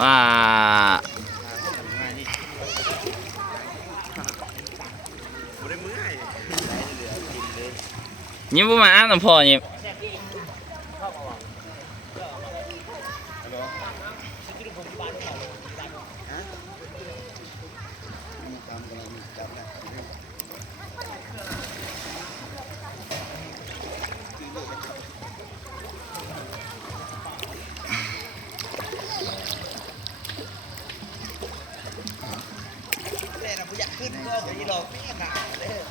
ว่ายิ้มประมาณน้ำพอยิ้มอยากขึ้นก็ไปหลอกแม่ขาเลย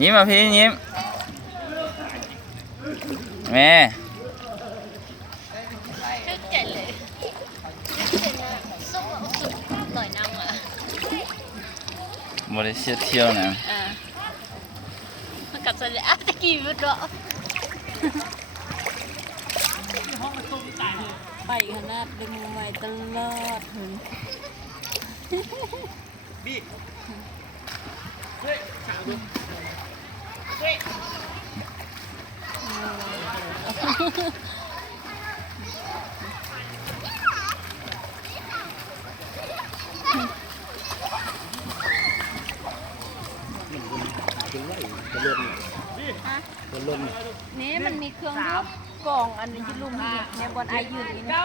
ยิ้มมาพี่ยิ้มแม่เข้าใจเลยส้มสุดหน่อยน้ำอ่ะบริษัทเที่ยวนะมันกับสเลยตะกี้มันเนาะไปขนาดดึงมือใหม่ตลอดถึงบีเฮ้ยขาวดูเฮ้ยนี่มันมีเครื่องกล่องอันนี้ยืนลุมนี่ในบอลไอยืนนี่นะ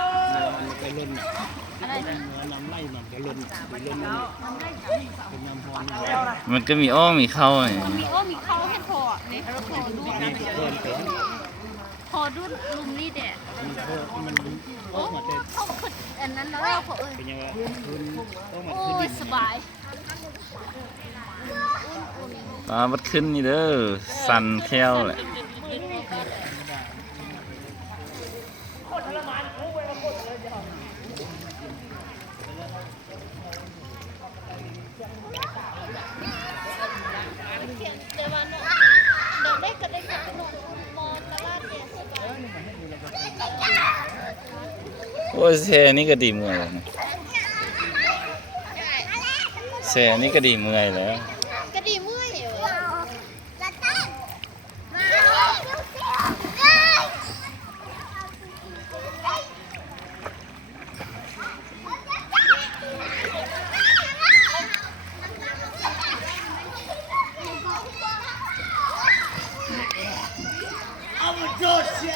อะไรน้ำไล่มันจะล่นมันก็มีอ้อมีเข้าไงมีอ้อมีเข้าให้พอเนี่ยพอดูพอดูลุมนี่เด็ดโอ้เขาขุดอันนั้นแล้วพอโอ้ยสบายบัดขึ้นนี่เด้อสั่นแค่วแหละโอ้ยแช่นี่ก็ดีเมื่อยแล้วนะแช่นี่ก็ดีเมื่อยแล้วก็ดีเมื่อยอยู่เอามาโจดเชีย